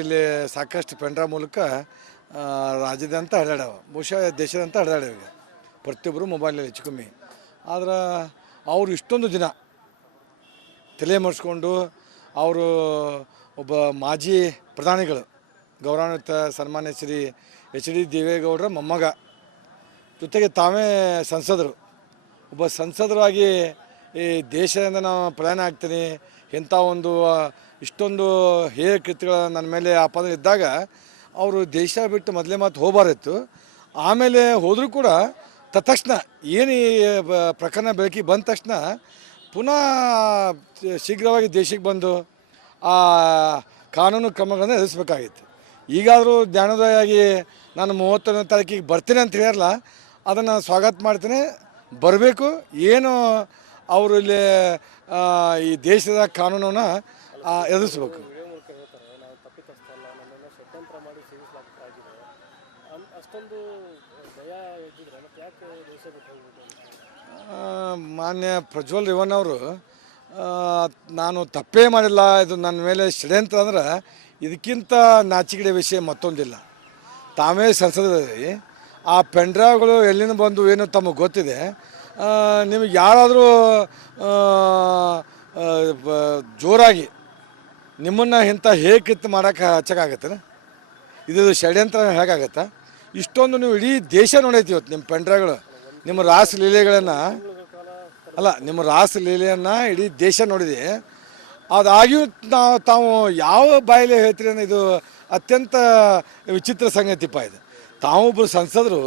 ಇಲ್ಲಿ ಸಾಕಷ್ಟು ಪೆಂಡ್ರಾ ಮೂಲಕ ರಾಜ್ಯದಂತ ಹರಡ್ಯಾವ, ಬಹುಶಃ ದೇಶದಂತ ಹರಡ್ಯಾವ. ಈಗ ಪ್ರತಿಯೊಬ್ಬರು ಮೊಬೈಲಲ್ಲಿ ಹೆಚ್ಚು ಕಮ್ಮಿ. ಆದ್ರೆ ಅವರು ಇಷ್ಟೊಂದು ದಿನ ತಲೆ ಮರೆಸ್ಕೊಂಡು ಅವರು ಒಬ್ಬ ಮಾಜಿ ಪ್ರಧಾನಿಗಳು, ಗೌರವಾನ್ವಿತ ಸನ್ಮಾನ್ಯ ಶ್ರೀ ಎಚ್.ಡಿ. ದೇವೇಗೌಡರ ಮೊಮ್ಮಗ, ಜೊತೆಗೆ ತಾವೇ ಸಂಸದರು, ಒಬ್ಬ ಸಂಸದರಾಗಿ ಈ ದೇಶದಿಂದ ನಾವು ಪ್ರಯಾಣ ಆಗ್ತೀನಿ ಇಂಥ ಒಂದು ಇಷ್ಟೊಂದು ಹೇಯ ಕೃತ್ಯಗಳ ನನ್ನ ಮೇಲೆ ಆಪಾದನೆ ಇದ್ದಾಗ ಅವರು ದೇಶ ಬಿಟ್ಟು ಮೊದಲೇ ಮಾತು ಹೋಗಬಾರಿತ್ತು. ಆಮೇಲೆ ಹೋದರೂ ಕೂಡ ತಕ್ಷಣ ಏನು ಈ ಪ್ರಕರಣ ಬೆಳಕಿಗೆ ಬಂದ ತಕ್ಷಣ ಪುನಃ ಶೀಘ್ರವಾಗಿ ದೇಶಕ್ಕೆ ಬಂದು ಆ ಕಾನೂನು ಕ್ರಮಗಳನ್ನು ಎದುರಿಸಬೇಕಾಗಿತ್ತು. ಈಗಾದರೂ ಜ್ಞಾನೋದಯ ಆಗಿ ನಾನು 31ನೇ ತಾರೀಕಿಗೆ ಬರ್ತೀನಿ ಅಂತ ಹೇಳಿರಲ್ಲ, ಅದನ್ನು ಸ್ವಾಗತ ಮಾಡ್ತೀನಿ. ಬರಬೇಕು. ಏನು ಅವರು ಇಲ್ಲಿ ಈ ದೇಶದ ಕಾನೂನನ್ನು ಎದುರಿಸ್ಬೇಕು. ಮಾನ್ಯ ಪ್ರಜ್ವಲ್ ರೇವಣ್ಣವರು ನಾನು ತಪ್ಪೇ ಮಾಡಿಲ್ಲ, ಇದು ನನ್ನ ಮೇಲೆ ಷಡ್ಯಂತ್ರ ಅಂದ್ರೆ ಇದಕ್ಕಿಂತ ನಾಚಿಕೆಯ ವಿಷಯ ಮತ್ತೊಂದಿಲ್ಲ. ತಾವೇ ಸಂಸದರಲ್ಲಿ ಆ ಪೆಂಡ್ರಾವ್ಗಳು ಎಲ್ಲಿಂದ ಬಂದು ಏನು ತಮಗೆ ಗೊತ್ತಿದೆ. ನಿಮಗೆ ಯಾರಾದರೂ ಜೋರಾಗಿ ನಿಮ್ಮನ್ನು ಇಂಥ ಹೇಗೆ ಮಾಡೋಕ್ಕೆ ಹಚ್ಚಕ್ಕಾಗತ್ತೆ? ಇದು ಷಡ್ಯಂತ್ರ ಹೇಗಾಗತ್ತಾ? ಇಷ್ಟೊಂದು ನೀವು ಇಡೀ ದೇಶ ನೋಡೈತಿ ಇವತ್ತು ನಿಮ್ಮ ಪೆಂಡ್ರಾಗಳು, ನಿಮ್ಮ ರಾಸಲೀಲೆಗಳನ್ನು ಅಲ್ಲ, ನಿಮ್ಮ ರಾಸಲೀಲೆಯನ್ನು ಇಡೀ ದೇಶ ನೋಡಿದೆ. ಅದಾಗಿಯೂ ತಾವು ಯಾವ ಬಾಯಲ್ಲಿ ಹೇಳ್ತೀರಿ ಅನ್ನೋ ಇದು ಅತ್ಯಂತ ವಿಚಿತ್ರ ಸಂಗತಿಪ್ಪ. ಇದು ತಾವೊಬ್ಬರು ಸಂಸದರು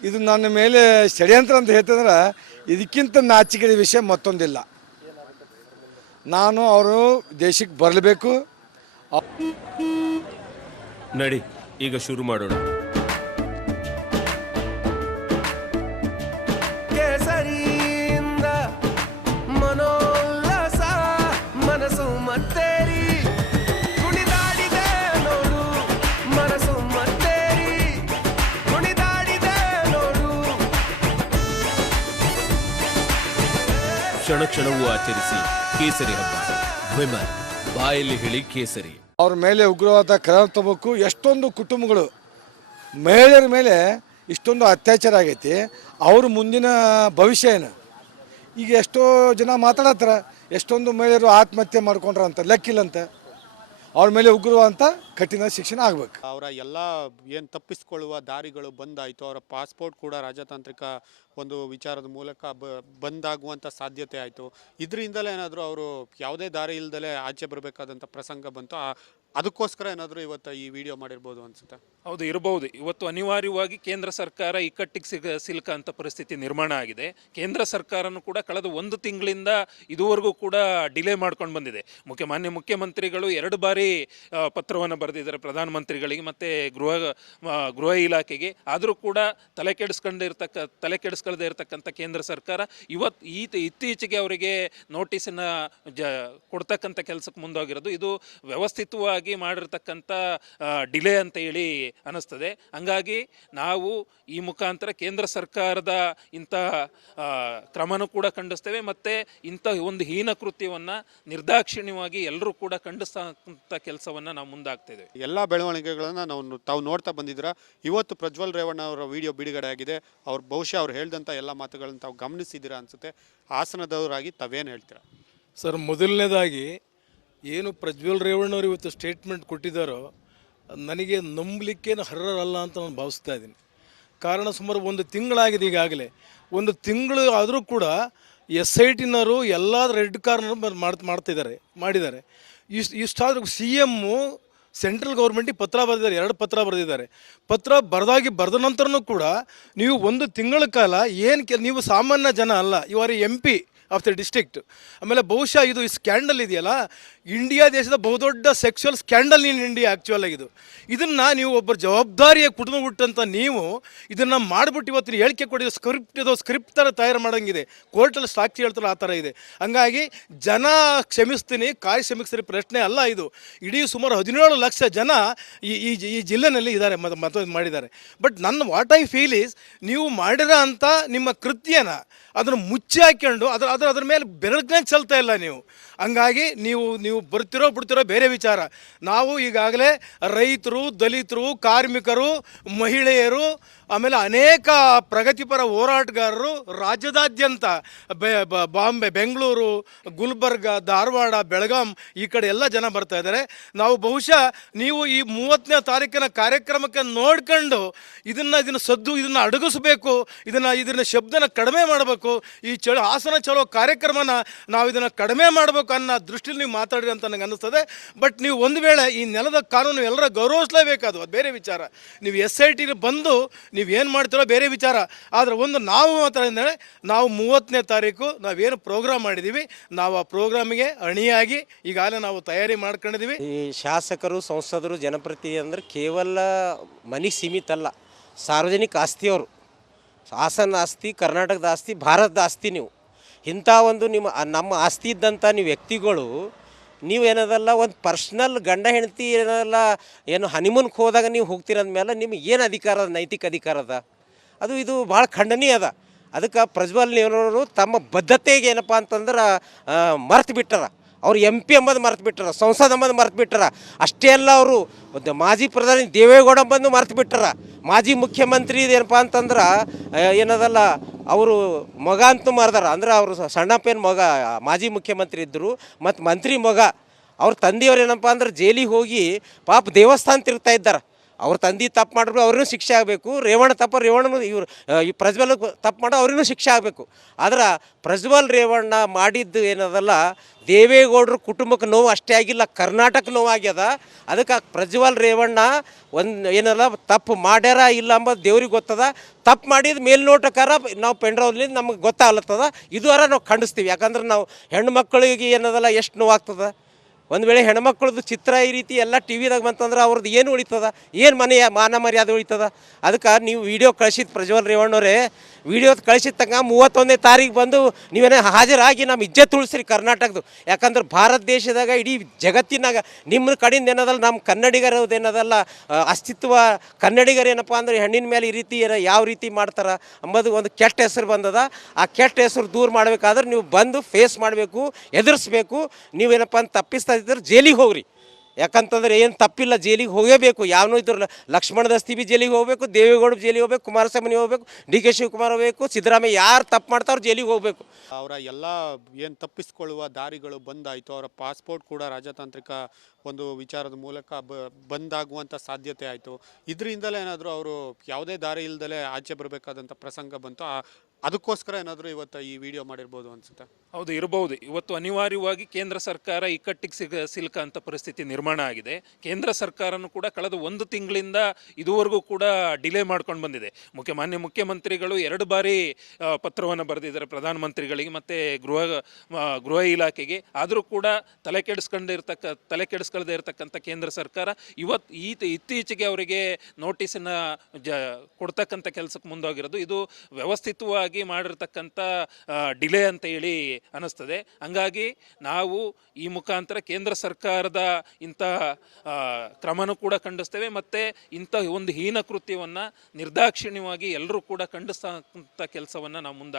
ಇದು ನನ್ನ ಮೇಲೆ ಷಡ್ಯಂತ್ರ ಅಂತ ಹೇಳ್ತಂದ್ರೆ ಇದಕ್ಕಿಂತ ನಾಚಿಕೆಯ ವಿಷಯ ಮತ್ತೊಂದಿಲ್ಲ. ನಾನು ಅವರು ದೇಶಕ್ಕೆ ಬರಲೇಬೇಕು. ನಡಿ ಈಗ ಶುರು ಮಾಡೋಣ. ಕೇಸರಿಯಿಂದ ಮನೋಲ್ಲಾಸ ಮನಸ್ಸು ಮತ್ತೇರಿ ಕುಣಿದಾಡಿದೆ ನೋಡು, ಮನಸ್ಸು ಮತ್ತೇರಿ ಕುಣಿದಾಡಿದೆ ನೋಡು. ಕ್ಷಣ ಕ್ಷಣವೂ ಆಚರಿಸಿ ಕೇಸರಿ ಹಬ್ಬ. ವಿಮಲ್ ಬಾಯಲ್ಲಿ ಹೇಳಿ ಕೇಸರಿ. ಅವ್ರ ಮೇಲೆ ಉಗ್ರವಾದ ಕ್ರಮ ತಗೋಬೇಕು. ಎಷ್ಟೊಂದು ಕುಟುಂಬಗಳು, ಮಹಿಳೆಯರ ಮೇಲೆ ಇಷ್ಟೊಂದು ಅತ್ಯಾಚಾರ ಆಗೈತಿ. ಅವ್ರ ಮುಂದಿನ ಭವಿಷ್ಯ ಏನು? ಈಗ ಎಷ್ಟೋ ಜನ ಮಾತಾಡತ್ತಾರ, ಎಷ್ಟೊಂದು ಮಹಿಳೆಯರು ಆತ್ಮಹತ್ಯೆ ಮಾಡ್ಕೊಂಡ್ರ ಅಂತ ಲೆಕ್ಕಿಲ್ಲಂತೆ. ಅವ್ರ ಮೇಲೆ ಉಗ್ರವಾದಂಥ ಕಠಿಣ ಶಿಕ್ಷಣ ಆಗಬೇಕು. ಅವರ ಎಲ್ಲ ಏನು ತಪ್ಪಿಸ್ಕೊಳ್ಳುವ ದಾರಿಗಳು ಬಂದಾಯಿತು. ಅವರ ಪಾಸ್ಪೋರ್ಟ್ ಕೂಡ ರಾಜತಾಂತ್ರಿಕ ಒಂದು ವಿಚಾರದ ಮೂಲಕ ಬಂದಾಗುವಂಥ ಸಾಧ್ಯತೆ ಆಯಿತು. ಇದರಿಂದಲೇ ಏನಾದರೂ ಅವರು ಯಾವುದೇ ದಾರಿ ಇಲ್ಲದಲೇ ಆಚೆ ಬರಬೇಕಾದಂಥ ಪ್ರಸಂಗ ಬಂತು. ಅದಕ್ಕೋಸ್ಕರ ಏನಾದರೂ ಇವತ್ತು ಈ ವಿಡಿಯೋ ಮಾಡಿರ್ಬೋದು ಅನ್ಸುತ್ತೆ. ಹೌದು, ಇರಬಹುದು. ಇವತ್ತು ಅನಿವಾರ್ಯವಾಗಿ ಕೇಂದ್ರ ಸರ್ಕಾರ ಇಕ್ಕಟ್ಟಿಗೆ ಸಿಲುಕಂತ ಪರಿಸ್ಥಿತಿ ನಿರ್ಮಾಣ ಆಗಿದೆ. ಕೇಂದ್ರ ಸರ್ಕಾರನೂ ಕೂಡ ಕಳೆದ 1 ತಿಂಗಳಿಂದ ಇದುವರೆಗೂ ಕೂಡ ಡಿಲೇ ಮಾಡ್ಕೊಂಡು ಬಂದಿದೆ. ಮಾನ್ಯ ಮುಖ್ಯಮಂತ್ರಿಗಳು 2 ಬಾರಿ ಪತ್ರವನ್ನು ಬರೆದಿದ್ದಾರೆ ಪ್ರಧಾನಮಂತ್ರಿಗಳಿಗೆ ಮತ್ತು ಗೃಹ ಇಲಾಖೆಗೆ. ಆದರೂ ಕೂಡ ತಲೆ ಕೆಡಿಸ್ಕೊಳ್ಳದೆ ಇರತಕ್ಕಂಥ ಕೇಂದ್ರ ಸರ್ಕಾರ ಇತ್ತೀಚೆಗೆ ಅವರಿಗೆ ನೋಟಿಸನ್ನು ಕೊಡ್ತಕ್ಕಂಥ ಕೆಲಸಕ್ಕೆ ಮುಂದೋಗಿರೋದು. ಇದು ವ್ಯವಸ್ಥಿತವಾಗಿ ಮಾಡಿರ್ತಕ್ಕಂಥ ಡಿಲೇ ಅಂತ ಹೇಳಿ ಅನಿಸ್ತದೆ. ಹಂಗಾಗಿ ನಾವು ಈ ಮುಖಾಂತರ ಕೇಂದ್ರ ಸರ್ಕಾರದ ಇಂಥ ಕ್ರಮನೂ ಕೂಡ ಖಂಡಿಸ್ತೇವೆ ಮತ್ತು ಇಂಥ ಒಂದು ಹೀನ ಕೃತ್ಯವನ್ನು ನಿರ್ದಾಕ್ಷಿಣ್ಯವಾಗಿ ಎಲ್ಲರೂ ಕೂಡ ಖಂಡಿಸ್ತಕ್ಕಂಥ ಕೆಲಸವನ್ನು ನಾವು ಮುಂದಾಗ್ತಿದ್ದೇವೆ. ಎಲ್ಲ ಬೆಳವಣಿಗೆಗಳನ್ನು ತಾವು ನೋಡ್ತಾ ಬಂದಿದ್ದೀರಾ. ಇವತ್ತು ಪ್ರಜ್ವಲ್ ರೇವಣ್ಣ ಅವರ ವಿಡಿಯೋ ಬಿಡುಗಡೆ ಆಗಿದೆ. ಬಹುಶಃ ಅವ್ರು ಹೇಳಿದಂಥ ಎಲ್ಲ ಮಾತುಗಳನ್ನು ತಾವು ಗಮನಿಸಿದ್ದೀರಾ ಅನಿಸುತ್ತೆ. ಹಾಸನದವರಾಗಿ ತಾವೇನು ಹೇಳ್ತೀರಾ? ಸರ್, ಮೊದಲನೇದಾಗಿ ಏನು ಪ್ರಜ್ವಲ್ ರೇವಣ್ಣವ್ರು ಇವತ್ತು ಸ್ಟೇಟ್ಮೆಂಟ್ ಕೊಟ್ಟಿದ್ದಾರೋ ನನಗೆ ನಂಬಲಿಕ್ಕೇನು ಅರ್ಹರಲ್ಲ ಅಂತ ನಾನು ಭಾವಿಸ್ತಾ ಇದ್ದೀನಿ. ಕಾರಣ ಸುಮಾರು 1 ತಿಂಗಳಾಗಿದೆ. ಈಗಾಗಲೇ 1 ತಿಂಗಳು ಆದರೂ ಕೂಡ SITನವರು ಎಲ್ಲ ರೆಡ್ ಕಾರ್ನರ್ ಮಾಡಿದ್ದಾರೆ. ಇಷ್ಟಾದರೂ CM ಸೆಂಟ್ರಲ್ ಗೌರ್ಮೆಂಟಿಗೆ ಪತ್ರ ಬರೆದಿದ್ದಾರೆ, 2 ಪತ್ರ ಬರೆದಿದ್ದಾರೆ. ಪತ್ರ ಬರೆದ ನಂತರನೂ ಕೂಡ ನೀವು 1 ತಿಂಗಳ ಕಾಲ ನೀವು ಸಾಮಾನ್ಯ ಜನ ಅಲ್ಲ, you are MP of the district. ಆಮೇಲೆ ಬಹುಶಃ ಇದು ಸ್ಕ್ಯಾಂಡಲ್ ಇದೆಯಲ್ಲ, ಇಂಡಿಯಾ ದೇಶದ ಬಹುದೊಡ್ಡ sexual scandal in India actual ಆಗಿದು. ಇದನ್ನು ನೀವು ಒಬ್ಬ ಜವಾಬ್ದಾರಿಯ ಕುಟುಂಬ ಬಿಟ್ಟಂತ ನೀವು ಇದನ್ನು ಮಾಡಿಬಿಟ್ಟು ಇವತ್ತಿನ ಹೇಳಿಕೆ ಕೊಟ್ಟಿದ್ದು ಸ್ಕ್ರಿಪ್ಟ್ ಥರ ತಯಾರು ಮಾಡೋಂಗಿದೆ. ಕೋರ್ಟಲ್ಲಿ ಸಾಕ್ಷಿ ಹೇಳ್ತಾರೆ, ಆ ಥರ ಇದೆ. ಹಂಗಾಗಿ ಜನ ಕ್ಷಮಿಸ್ತೀನಿ, ಕ್ಷಮಿಸ್ತೀನಿ ಪ್ರಶ್ನೆ ಅಲ್ಲ ಇದು. ಇಡೀ ಸುಮಾರು 17 ಲಕ್ಷ ಜನ ಈ ಜಿಲ್ಲೆನಲ್ಲಿ ಇದ್ದಾರೆ, ಮತ ಮಾಡಿದ್ದಾರೆ. But what I feel is, ನೀವು ಮಾಡಿರೋ ಅಂಥ ನಿಮ್ಮ ಕೃತ್ಯನ ಅದನ್ನು ಮುಚ್ಚಿ ಹಾಕ್ಕೊಂಡು ಅದ್ರ ಮೇಲೆ ಬೆರಳನ್ನ ಚೆಲ್ತಾ ಇಲ್ಲ ನೀವು. ಹಂಗಾಗಿ ನೀವು ಬರ್ತಿರೋ ಬಿಡ್ತಿರೋ ಬೇರೆ ವಿಚಾರ. ನಾವು ಈಗಾಗಲೇ ರೈತರು, ದಲಿತರು, ಕಾರ್ಮಿಕರು, ಮಹಿಳೆಯರು, ಆಮೇಲೆ ಅನೇಕ ಪ್ರಗತಿಪರ ಹೋರಾಟಗಾರರು ರಾಜ್ಯದಾದ್ಯಂತ ಬಾಂಬೆ, ಬೆಂಗಳೂರು, ಗುಲ್ಬರ್ಗ, ಧಾರವಾಡ, ಬೆಳಗಾಂ ಈ ಕಡೆ ಎಲ್ಲ ಜನ ಬರ್ತಾ ಇದ್ದಾರೆ. ನಾವು ಬಹುಶಃ ನೀವು ಈ 30ನೇ ತಾರೀಕಿನ ಕಾರ್ಯಕ್ರಮಕ್ಕೆ ನೋಡ್ಕೊಂಡು ಇದನ್ನು ಅಡಗಿಸ್ಬೇಕು, ಇದನ್ನ ಶಬ್ದನ ಕಡಿಮೆ ಮಾಡಬೇಕು, ಈ ಹಾಸನ ಚಲೋ ಕಾರ್ಯಕ್ರಮನ ನಾವು ಇದನ್ನು ಕಡಿಮೆ ಮಾಡಬೇಕು ಅನ್ನೋ ದೃಷ್ಟಿಯಲ್ಲಿ ನೀವು ಮಾತಾಡಿರಿ ಅಂತ ನನಗೆ ಅನ್ನಿಸ್ತದೆ. ಬಟ್ ನೀವು ಒಂದು ವೇಳೆ ಈ ನೆಲದ ಕಾನೂನು ಎಲ್ಲರ ಗೌರವಿಸಲೇಬೇಕಾದು, ಅದು ಬೇರೆ ವಿಚಾರ. ನೀವು SIT ಬಂದು ನೀವು ಏನು ಮಾಡ್ತಿರೋ ಬೇರೆ ವಿಚಾರ. ಆದರೆ ಒಂದು ನಾವು ಮಾತ್ರ ಅಂದರೆ ನಾವು 30ನೇ ತಾರೀಕು ನಾವೇನು ಪ್ರೋಗ್ರಾಮ್ ಮಾಡಿದ್ದೀವಿ, ನಾವು ಆ ಪ್ರೋಗ್ರಾಮಿಗೆ ಅಣಿಯಾಗಿ ಈಗಾಗಲೇ ನಾವು ತಯಾರಿ ಮಾಡ್ಕೊಂಡಿದ್ದೀವಿ. ಈ ಶಾಸಕರು, ಸಂಸದರು, ಜನಪ್ರತಿನಿಧಿ ಅಂದರೆ ಕೇವಲ ಮನೆಗೆ ಸೀಮಿತ ಅಲ್ಲ, ಸಾರ್ವಜನಿಕ ಆಸ್ತಿಯವರು. ಹಾಸನ ಆಸ್ತಿ, ಕರ್ನಾಟಕದ ಆಸ್ತಿ, ಭಾರತದ ಆಸ್ತಿ. ನೀವು ಇಂಥ ಒಂದು ನಮ್ಮ ಆಸ್ತಿ ಇದ್ದಂಥ ನೀವು ವ್ಯಕ್ತಿಗಳು ನೀವೇನದಲ್ಲ ಒಂದು ಪರ್ಸ್ನಲ್ ಗಂಡ ಹೆಂಡತಿ ಏನು ಹನಿಮೂನ್ಗೆ ಹೋದಾಗ ನೀವು ಹೋಗ್ತಿರೋದ್ಮೇಲೆ ನಿಮ್ಗೆ ಏನು ಅಧಿಕಾರ ಅದ, ನೈತಿಕ ಅಧಿಕಾರ ಅದ? ಇದು ಭಾಳ ಖಂಡನೀಯ ಅದ. ಅದಕ್ಕೆ ಪ್ರಜ್ವಲ್ ರೇವಣ್ಣವರು ತಮ್ಮ ಬದ್ಧತೆಗೆ ಏನಪ್ಪ ಅಂತಂದ್ರೆ ಮರ್ತು ಬಿಟ್ಟಾರ. ಅವ್ರು MP ಎಂಬುದು ಮರ್ತು ಬಿಟ್ಟಾರ, ಸಂಸದ ಎಂಬುದು ಮರ್ತು ಬಿಟ್ಟಾರ. ಅಷ್ಟೇ ಅಲ್ಲ, ಅವರು ಮಾಜಿ ಪ್ರಧಾನಿ ದೇವೇಗೌಡ ಬಂದು ಮರ್ತು ಬಿಟ್ಟಾರ. ಮಾಜಿ ಮುಖ್ಯಮಂತ್ರಿ ಏನಪ್ಪ ಅಂತಂದ್ರೆ ಏನದಲ್ಲ ಅವರು ಮಗ ಅಂತೂ ಮಾರ್ದಾರ. ಅಂದ್ರೆ ಅವರು ಸಣ್ಣಪ್ಪನ ಮಗ ಮಾಜಿ ಮುಖ್ಯಮಂತ್ರಿ ಇದ್ದರು, ಮತ್ತು ಮಂತ್ರಿ ಮಗ. ಅವ್ರ ತಂದೆಯವ್ರು ಏನಪ್ಪ ಅಂದ್ರೆ ಜೈಲಿಗೆ ಹೋಗಿ ಪಾಪ ದೇವಸ್ಥಾನ ತಿರುಗ್ತಾ ಇದ್ದಾರೆ. ಅವ್ರ ತಂದೆ ತಪ್ಪು ಮಾಡಿದ್ರು ಅವ್ರಿಗೂ ಶಿಕ್ಷೆ ಆಗಬೇಕು. ರೇವಣ್ಣನು ಈ ಪ್ರಜ್ವಲ್ ತಪ್ಪು ಮಾಡೋ ಅವ್ರಿಗೂ ಶಿಕ್ಷೆ ಆಗಬೇಕು. ಆದ್ರೆ ಪ್ರಜ್ವಲ್ ರೇವಣ್ಣ ಮಾಡಿದ್ದು ಏನದಲ್ಲ ದೇವೇಗೌಡರ ಕುಟುಂಬಕ್ಕೆ ನೋವು ಅಷ್ಟೇ ಆಗಿಲ್ಲ, ಕರ್ನಾಟಕ ನೋವಾಗ್ಯದ. ಅದಕ್ಕೆ ಪ್ರಜ್ವಲ್ ರೇವಣ್ಣ ಏನಲ್ಲ ತಪ್ಪು ಮಾಡ್ಯಾರ ಇಲ್ಲ ಅಂಬೋದು ದೇವ್ರಿಗೆ ಗೊತ್ತದ. ತಪ್ಪು ಮಾಡಿದ ಮೇಲ್ನೋಟಕಾರ ನಾವು ಪೆಂಡ್ರವ್ಲಿಂದ ನಮಗೆ ಗೊತ್ತಾಗ್ಲತ್ತದ. ಇದುವರ ನಾವು ಖಂಡಿಸ್ತೀವಿ. ಯಾಕಂದ್ರೆ ನಾವು ಹೆಣ್ಣು ಮಕ್ಕಳಿಗೆ ಏನದಲ್ಲ ಎಷ್ಟು ನೋವಾಗ್ತದ. ಒಂದು ವೇಳೆ ಹೆಣ್ಮಕ್ಳದ್ದು ಚಿತ್ರ ಈ ರೀತಿ ಎಲ್ಲ TVದಾಗ ಬಂತಂದ್ರೆ ಅವ್ರದ್ದು ಏನು ಉಳಿತದ, ಏನು ಮನೆಯ ಮಾನ ಮರ್ಯಾದೆ ಉಳಿತದ? ಅದಕ್ಕೆ ನೀವು ವಿಡಿಯೋ ಕಳಿಸಿದ ಪ್ರಜ್ವಲ್ ರೇವಣ್ಣವರೇ, ವಿಡಿಯೋ ಕಳಿಸಿದ ತನಕ 31ನೇ ತಾರೀಕು ಬಂದು ನೀವೇನೇ ಹಾಜರಾಗಿ ನಮ್ಮ ಇಜ್ಜತ್ ಉಳಿಸ್ರಿ ಕರ್ನಾಟಕದ್ದು. ಯಾಕಂದ್ರೆ ಭಾರತ ದೇಶದಾಗ ಇಡೀ ಜಗತ್ತಿನಾಗ ನಿಮ್ಮ ಕಡೆಯಿಂದ ಏನದಲ್ಲ ನಮ್ಮ ಕನ್ನಡಿಗರದ್ದು ಏನದಲ್ಲ ಅಸ್ತಿತ್ವ. ಕನ್ನಡಿಗರು ಏನಪ್ಪ ಅಂದ್ರೆ ಹೆಣ್ಣಿನ ಮೇಲೆ ಈ ರೀತಿ ಯಾವ ರೀತಿ ಮಾಡ್ತಾರೆ ಅಂಬೋದು ಒಂದು ಕೆಟ್ಟ ಹೆಸರು ಬಂದದ. ಆ ಕೆಟ್ಟ ಹೆಸರು ದೂರ ಮಾಡಬೇಕಾದ್ರೆ ನೀವು ಬಂದು ಫೇಸ್ ಮಾಡಬೇಕು, ಎದುರಿಸ್ಬೇಕು. ನೀವೇನಪ್ಪ ಅಂತ ತಪ್ಪಿಸ್ತಾ ಇದ್ರೆ ಜೈಲಿಗೆ ಹೋಗ್ರಿ. ಯಾಕಂತಂದ್ರೆ ಏನು ತಪ್ಪಿಲ್ಲ, ಜೈಲಿಗೆ ಹೋಗೇಬೇಕು. ಯಾವನೂ ಇದ್ರು ಲಕ್ಷ್ಮಣ ದಸ್ತಿ ಬಿ ಜೈಲಿಗೆ ಹೋಗಬೇಕು, ದೇವೇಗೌಡ ಜೈಲಿಗೆ ಹೋಗ್ಬೇಕು, ಕುಮಾರಸ್ವಾಮಿ ಹೋಗಬೇಕು, DK ಶಿವಕುಮಾರ್ ಹೋಗಬೇಕು, ಸಿದ್ದರಾಮಯ್ಯ ಯಾರು ತಪ್ಪು ಮಾಡ್ತಾವ್ರು ಜೈಲಿಗೆ ಹೋಗಬೇಕು. ಅವರ ಎಲ್ಲ ಏನು ತಪ್ಪಿಸ್ಕೊಳ್ಳುವ ದಾರಿಗಳು ಬಂದಾಯಿತು. ಅವರ ಪಾಸ್ಪೋರ್ಟ್ ಕೂಡ ರಾಜತಾಂತ್ರಿಕ ಒಂದು ವಿಚಾರದ ಮೂಲಕ ಬಂದಾಗುವಂಥ ಸಾಧ್ಯತೆ ಆಯಿತು. ಇದರಿಂದಲೇ ಏನಾದರೂ ಅವರು ಯಾವುದೇ ದಾರಿ ಇಲ್ದಲೇ ಆಚೆ ಬರಬೇಕಾದಂಥ ಪ್ರಸಂಗ ಬಂತು. ಅದಕ್ಕೋಸ್ಕರ ಏನಾದರೂ ಇವತ್ತು ಈ ವಿಡಿಯೋ ಮಾಡಿರ್ಬೋದು ಅನ್ಸುತ್ತೆ. ಹೌದು, ಇರಬಹುದು. ಇವತ್ತು ಅನಿವಾರ್ಯವಾಗಿ ಕೇಂದ್ರ ಸರ್ಕಾರ ಇಕ್ಕಟ್ಟಿಗೆ ಸಿಲುಕಂತ ಪರಿಸ್ಥಿತಿ ನಿರ್ಮಾಣ ಆಗಿದೆ. ಕೇಂದ್ರ ಸರ್ಕಾರನೂ ಕೂಡ ಕಳೆದ 1 ತಿಂಗಳಿಂದ ಇದುವರೆಗೂ ಕೂಡ ಡಿಲೇ ಮಾಡ್ಕೊಂಡು ಬಂದಿದೆ. ಮಾನ್ಯ ಮುಖ್ಯಮಂತ್ರಿಗಳು 2 ಬಾರಿ ಪತ್ರವನ್ನು ಬರೆದಿದ್ದಾರೆ ಪ್ರಧಾನಮಂತ್ರಿಗಳಿಗೆ ಮತ್ತು ಗೃಹ ಇಲಾಖೆಗೆ. ಆದರೂ ಕೂಡ ತಲೆ ಕೆಡಿಸ್ಕೊಳ್ಳದೆ ಇರತಕ್ಕಂಥ ಕೇಂದ್ರ ಸರ್ಕಾರ ಇತ್ತೀಚೆಗೆ ಅವರಿಗೆ ನೋಟಿಸನ್ನು ಕೊಡ್ತಕ್ಕಂಥ ಕೆಲಸಕ್ಕೆ ಮುಂದಾಗಿರೋದು. ಇದು ವ್ಯವಸ್ಥಿತವಾಗಿ ಮಾಡಿರ್ತಕ್ಕಂಥ ಡಿಲೇ ಅಂತ ಹೇಳಿ ಅನ್ನಿಸ್ತದೆ. ಹಂಗಾಗಿ ನಾವು ಈ ಮುಖಾಂತರ ಕೇಂದ್ರ ಸರ್ಕಾರದ ಇಂಥ ಕ್ರಮನೂ ಕೂಡ ಖಂಡಿಸ್ತೇವೆ, ಮತ್ತು ಇಂಥ ಒಂದು ಹೀನ ಕೃತ್ಯವನ್ನು ನಿರ್ದಾಕ್ಷಿಣ್ಯವಾಗಿ ಎಲ್ಲರೂ ಕೂಡ ಖಂಡಿಸ್ತಕ್ಕಂಥ ಕೆಲಸವನ್ನು ನಾವು ಮುಂದೆ